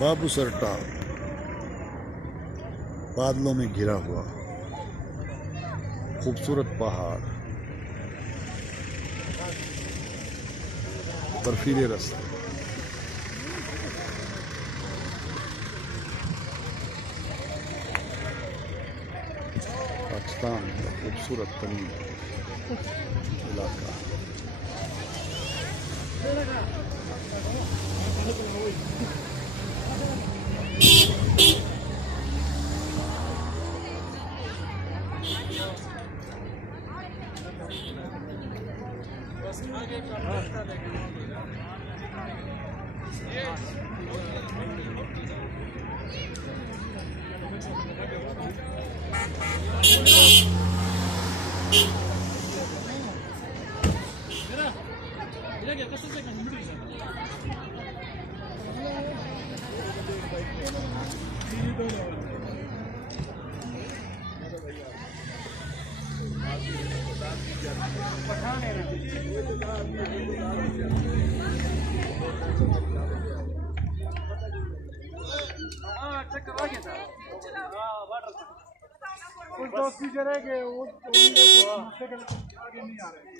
बाबूसरटा बादलों में घिरा हुआ खूबसूरत पहाड़, बर्फीले रास्ते, पाकिस्तान का खूबसूरत तरीन इलाका। कुछ दोस्त भी रह गए वो आगे नहीं आ रहे।